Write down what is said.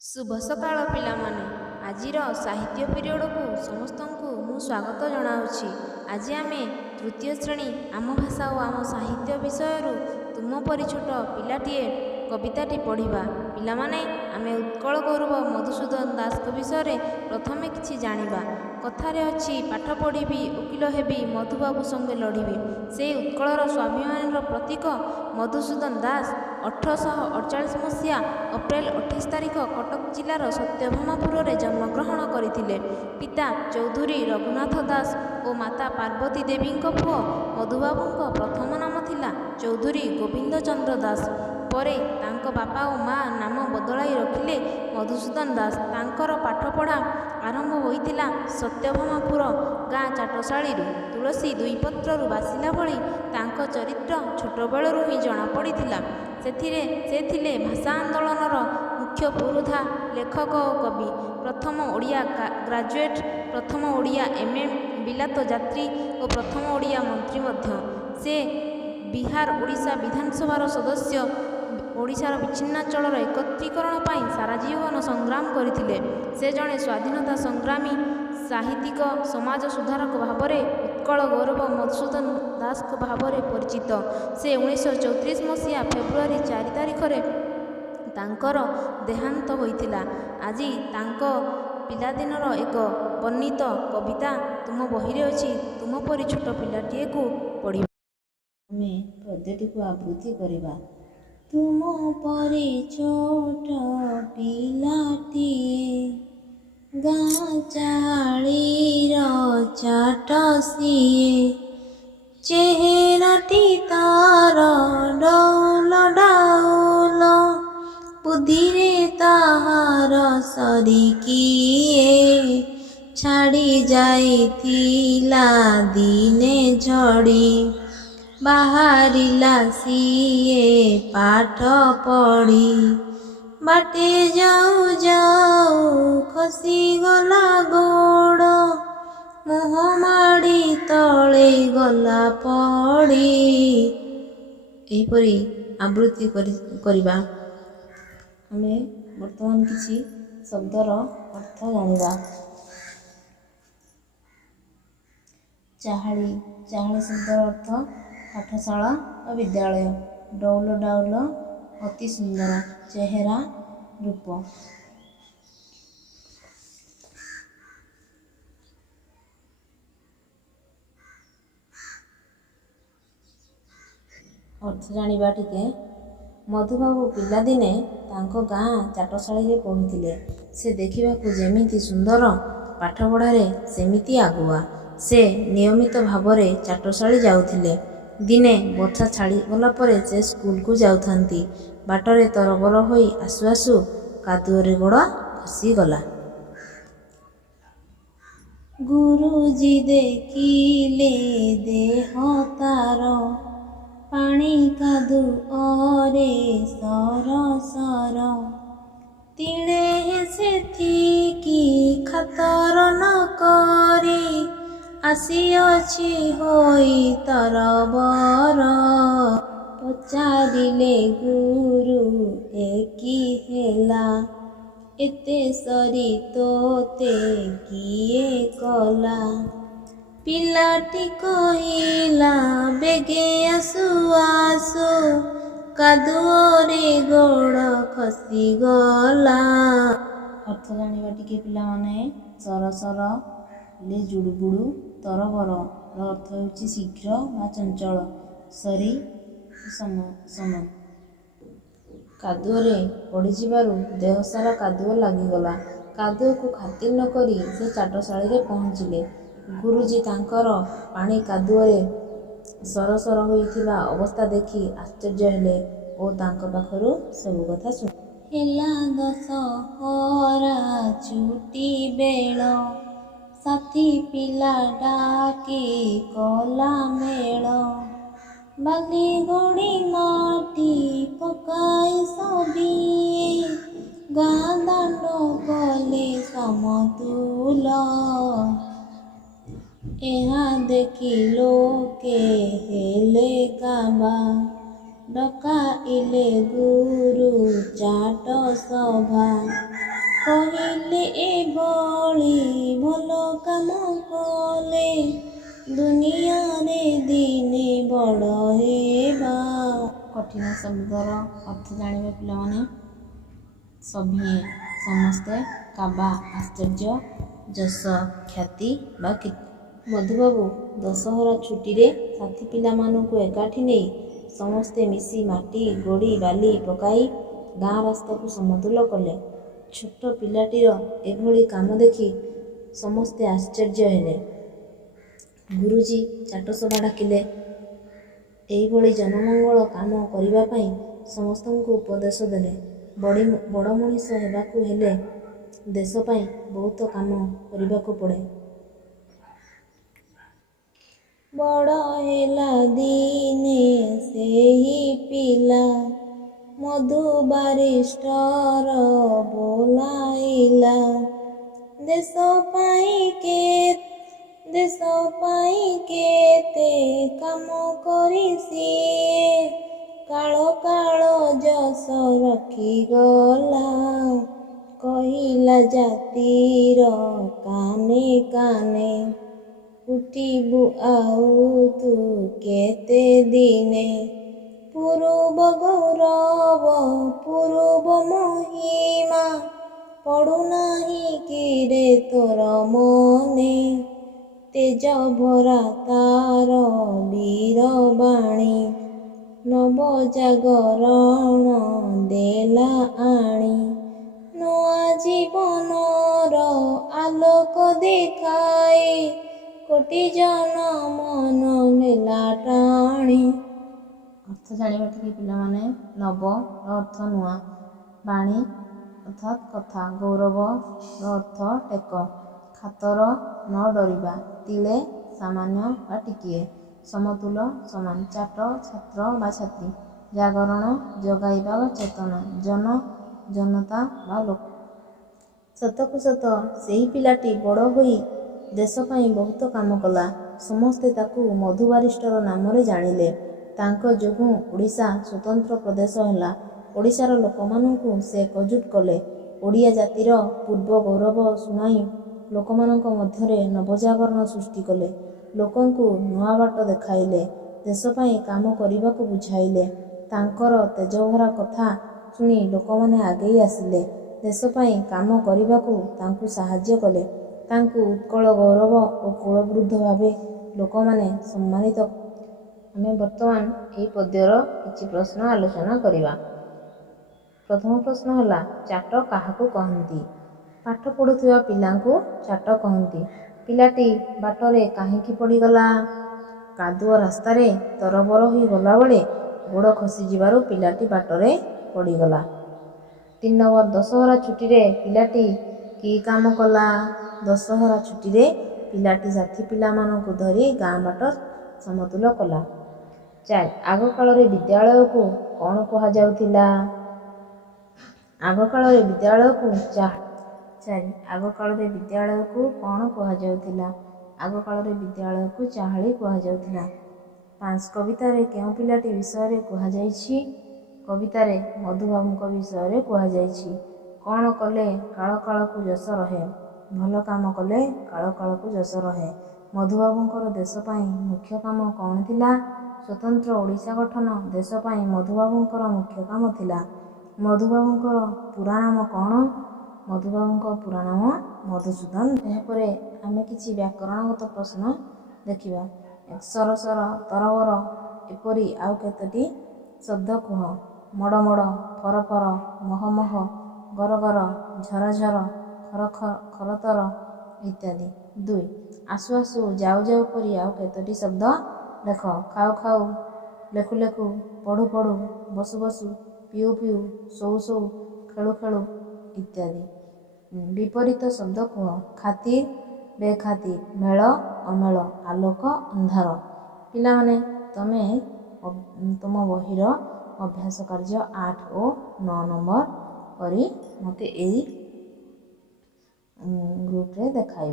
शुभ सकाळ पिलामाने आजिर साहित्य पिरियडकू समस्तंकु मु स्वागत जनाउछि। आज आमे तृतीय श्रेणी आम भाषा और आम साहित्य विषय तुम परि छोट पिलाटीए कविताटी पढ़िबा। पिलामाने आमे उत्कल गौरव मधुसूदन दास को विषय प्रथमे किछि जानिबा। कथारे अछि पाठ पढ़िबी वकील हेबी मधुबाबू संगे लड़िबी। से उत्कलर स्वाभिमान प्रतीक मधुसूदन दास 1848 मसीहा अप्रैल 28 तारिख कटक जिलार सत्यभामापुर में जन्मग्रहण करथिले। पिता चौधुरी रघुनाथ दास और माता पार्वती देवी पुओ मधुबाबू प्रथम नाम थिला चौधुरी गोविंद चंद्र दास। परे तांको बापा और माँ नाम बदलाई रखिले मधुसूदन दास। तांकर पाठपढ़ा आरंभ होइतिला सत्यभामापुर गाँ चाटशाड़ी। तुलसी दुई पत्रु बासिला भली तांको चरित्र छोट बेलू ही जना पड़िथिला। से थिले भाषा आंदोलनर मुख्य पुरोधा लेखक और कवि। प्रथम ओडिया ग्राजुएट, प्रथम ओडिया एमए बिलात यात्री और प्रथम ओडिया मंत्री मध्य। से बिहार ओडिशा विधानसभार सदस्य। ओडिशार विच्छिन्नांचलर एकत्रीकरण पाई सारा जीवन संग्राम करथिले। से जड़े स्वाधीनता संग्रामी, साहित्यिक, समाज सुधारक भाव में उत्कल गौरव मधुसूदन दास भाव में परिचित। से 1934 मसीहा फेब्रुआरी 4 तारिख रे तांकर देहांत होइतिला। आज तांको पिलादिनर एक वर्णित कविता तुम बही रे अछि। तुम परि छोट पिलाटीए को पढ़िबा। आमे पद्यटी को आवृत्ति करिबा। तुम परि छोट पिलाटीए गाँ चालीर चाट सिए चेहराटी तार डौल डाउल बुद्धिरे ताहार सरिकिए छाड़ी जाइथिला दिने झड़ी बाहरिला सिए पाठ पढ़ी बाटे जाऊ जाऊ खसी गला गोड़ मुह माड़ी तले गला पड़ी। एहीपरि आवृत्ति करिबा। आमे वर्तमान किछि शब्दर अर्थ जानिबा। चाहाड़ी, चाहाड़ी शब्दर अर्थ पाठशाला और विद्यालय। डौल डाउल अति सुंदर, चेहरा रूप। अर्थ जानिबा टिके। मधुबाबू पिलादिने तांको गाँ चाटशाड़ी पढ़ुथिले। से देखिबाकू जेमिति सुंदर, पाठपढ़ारे सेमिति आगुआ। से नियमित भावरे चाटशाड़ी जाउथिले। दिने वर्षा छाड़ी गला परे से स्कूल को जाउथांती। बाटरे तरबर होई आसु आसु कादुअरे गोड़ खसी गला। गुरुजी देखिले देह तार पानी कादुअरे सर सर तिणे सेथिकी खातर न करी आसिअछि होई तरबर। पचारिले गुरु एकी हेला एते सरी तोते किए कला। पिलाटी कहिला बेगे आसु आसु कादुअरे गोड़ खसी गला। अर्थ जानिबा टिके पिला माने। सर सर ले जुड़ुबुड़ु, तरबर अर्थ होउछि शीघ्र बा चंचल, सरी सम। कादुअरे पड़ीजिबारु देह सारा कादुअ लागिगला। कादुअ को खातिर न करी से चाटशाड़ी रे पहुँचिले। गुरुजी तांकर पानी कादुअरे सरसर होइथिबा अवस्था देखि आश्चर्य हेले ओ तांको पाखरु सब कथा सुन। हेला दशहरा छुट्टी बेल साथी पिला डाकी कला मेल बाली गोड़ी माटी पकाई सबिए गाँ दांड कले समतुल। एहा देखी लोके हेले काबा डकाइले गुरु चाट सभा କହିଲେ ଏଭଳି ଭଲ କାମ କଲେ ଦୁନିଆରେ ଦିନେ ବଡ଼ ହେବା। କଠିନ ଶବ୍ଦର ଅର୍ଥ ଜାଣିବେ ପିଲାମାନେ। ସଭିଏ ସମସ୍ତେ, କାବା ଆଶ୍ଚର୍ଯ୍ୟ, ଯଶ ଖ୍ୟାତି ବା କୀର୍ତ୍ତି। ମଧୁବାବୁ ଦଶହରା ଛୁଟିରେ ସାଥୀ ପିଲାମାନଙ୍କୁ ଏକାଠି ନେଇ ସମସ୍ତେ ମିଶି ମାଟି ଗୋଡ଼ି ବାଲି ପକାଇ ଗାଁ ରାସ୍ତାକୁ ସମତୁଲ କଲେ। ଛୋଟ ପିଲାଟିର ଏଭଳି କାମ ଦେଖି ସମସ୍ତେ ଆଶ୍ଚର୍ଯ୍ୟ ହେଲେ। ଗୁରୁଜୀ ଚାଟସଭା ଡାକିଲେ। ଏହିଭଳି ଜନମଙ୍ଗଳ କାମ କରିବା ପାଇଁ ସମସ୍ତଙ୍କୁ ଉପଦେଶ ଦେଲେ। ବଡ଼ ମଣିଷ ହେବାକୁ ହେଲେ ଦେଶ ପାଇଁ ବହୁତ କାମ କରିବାକୁ ପଡ଼େ। ବଡ଼ ହେଲା ଦିନେ ସେହି ପିଲା ମଧୁ ବାରିଷ୍ଟର ବୋଲାଇଲା। ଦେଶ ପାଇଁ କେତେ କାମ କରି ସିଏ କାଳ ଯଶ ରଖିଗଲା। କହିଲା ଜାତିର କାନେ କାନେ ଉଠିବୁ ଆଉ ତୁ କେତେ ଦିନେ। ପୂର୍ବ ଗୌରବ ପୂର୍ବ ମହିମା ପଡ଼ୁନାହିଁ କିରେ ତୋର ମନେ। ତେଜ ଭରା ତାର ବୀର ବାଣୀ ନବ ଜାଗରଣ ଦେଲା ଆଣି। ନୂଆ ଜୀବନର ଆଲୋକ ଦେଖାଇ କୋଟି ଜନ ମନ ନେଲା ଟାଣି। ଅର୍ଥ ଜାଣିବା ଟିକେ ପିଲାମାନେ। ନବର ଅର୍ଥ ନୂଆ, ବାଣୀ ଅର୍ଥାତ୍ କଥା, ଗୌରବର ଅର୍ଥ ଟେକ, ଖାତର ନ ଡରିବା, ତିଳେ ସାମାନ୍ୟ ବା ଟିକିଏ, ସମତୁଲ ସମାନ, ଚାଟ ଛାତ୍ର ବା ଛାତ୍ରୀ, ଜାଗରଣ ଜଗାଇବା ବା ଚେତନା, ଜନତା ବା ଲୋକ। ସତକୁ ସତ ସେହି ପିଲାଟି ବଡ଼ ହୋଇ ଦେଶ ପାଇଁ ବହୁତ କାମ କଲା। ସମସ୍ତେ ତାକୁ ମଧୁ ବାରିଷ୍ଟର ନାମରେ ଜାଣିଲେ। ତାଙ୍କ ଯୋଗୁଁ ଓଡ଼ିଶା ସ୍ୱତନ୍ତ୍ର ପ୍ରଦେଶ ହେଲା। ଓଡ଼ିଶାର ଲୋକମାନଙ୍କୁ ସେ ଏକଜୁଟ କଲେ। ଓଡ଼ିଆ ଜାତିର ପୂର୍ବ ଗୌରବ ଶୁଣାଇ ଲୋକମାନଙ୍କ ମଧ୍ୟରେ ନବଜାଗରଣ ସୃଷ୍ଟି କଲେ। ଲୋକଙ୍କୁ ନୂଆ ବାଟ ଦେଖାଇଲେ। ଦେଶ ପାଇଁ କାମ କରିବାକୁ ବୁଝାଇଲେ। ତାଙ୍କର ତେଜଭରା କଥା ଶୁଣି ଲୋକମାନେ ଆଗେଇ ଆସିଲେ। ଦେଶ ପାଇଁ କାମ କରିବାକୁ ତାଙ୍କୁ ସାହାଯ୍ୟ କଲେ। ତାଙ୍କୁ ଉତ୍କଳ ଗୌରବ ଓ କୁଳବୃଦ୍ଧ ଭାବେ ଲୋକମାନେ ସମ୍ମାନିତ କଲେ। ଆମେ ବର୍ତ୍ତମାନ ଏହି ପଦ୍ୟର କିଛି ପ୍ରଶ୍ନ ଆଲୋଚନା କରିବା। ପ୍ରଥମ ପ୍ରଶ୍ନ ହେଲା, ଚାଟ କାହାକୁ କହନ୍ତି? ପାଠ ପଢ଼ୁଥିବା ପିଲାଙ୍କୁ ଚାଟ କହନ୍ତି। ପିଲାଟି ବାଟରେ କାହିଁକି ପଡ଼ିଗଲା? କାଦୁଅ ରାସ୍ତାରେ ତରବର ହୋଇ ଗଲାବେଳେ ଗୋଡ଼ ଖସିଯିବାରୁ ପିଲାଟି ବାଟରେ ପଡ଼ିଗଲା। 3 ନମ୍ବର, ଦଶହରା ଛୁଟିରେ ପିଲାଟି କି କାମ କଲା? ଦଶହରା ଛୁଟିରେ ପିଲାଟି ସାଥୀ ପିଲାମାନଙ୍କୁ ଧରି ଗାଁ ବାଟ ସମତୁଲ କଲା। 4. ଆଗକାଳରେ ବିଦ୍ୟାଳୟକୁ କ'ଣ କୁହାଯାଉଥିଲା? ଆଗକାଳରେ ବିଦ୍ୟାଳୟକୁ କ'ଣ କୁହାଯାଉଥିଲା? ଆଗକାଳରେ ବିଦ୍ୟାଳୟକୁ ଚାହାଳି କୁହାଯାଉଥିଲା। 5. କବିତାରେ କେଉଁ ପିଲାଟି ବିଷୟରେ କୁହାଯାଇଛି? କବିତାରେ ମଧୁବାବୁଙ୍କ ବିଷୟରେ କୁହାଯାଇଛି। କ'ଣ କଲେ କାଳକୁ ଯଶ ରହେ? ଭଲ କାମ କଲେ କାଳକୁ ଯଶ ରହେ। ମଧୁବାବୁଙ୍କର ଦେଶ ପାଇଁ ମୁଖ୍ୟ କାମ କ'ଣ ଥିଲା? ସ୍ୱତନ୍ତ୍ର ଓଡ଼ିଶା ଗଠନ ଦେଶ ପାଇଁ ମଧୁବାବୁଙ୍କର ମୁଖ୍ୟ କାମ ଥିଲା। ମଧୁବାବୁଙ୍କର ପୁରା ନାମ କ'ଣ? ମଧୁବାବୁଙ୍କ ପୁରା ନାମ ମଧୁସୂଦନ। ଏହାପରେ ଆମେ କିଛି ବ୍ୟାକରଣଗତ ପ୍ରଶ୍ନ ଦେଖିବା। ସରସର, ତରବର ଏପରି ଆଉ କେତୋଟି ଶବ୍ଦ କୁହ। ମଡ଼, ଫରଫର, ମହ, ଗର, ଝର, ଖରତର ଇତ୍ୟାଦି। 2. ଆସୁ, ଯାଉ ପରି ଆଉ କେତୋଟି ଶବ୍ଦ ଲେଖ। ଖାଉ, ଲେଖୁ, ପଢ଼ୁ, ବସୁ, ପିଉ, ଶୋଉ, ଖେଳୁ ଇତ୍ୟାଦି। ବିପରୀତ ଶବ୍ଦ କୁହ। ଖାତିର, ବେଖାତିର, ମେଳ, ଅମେଳ, ଆଲୋକ, ଅନ୍ଧାର। ପିଲାମାନେ ତମେ ତୁମ ବହିର ଅଭ୍ୟାସ କାର୍ଯ୍ୟ 8 ଓ 9 ନମ୍ବର କରି ମୋତେ ଏଇ ଗ୍ରୁପରେ ଦେଖାଇବ।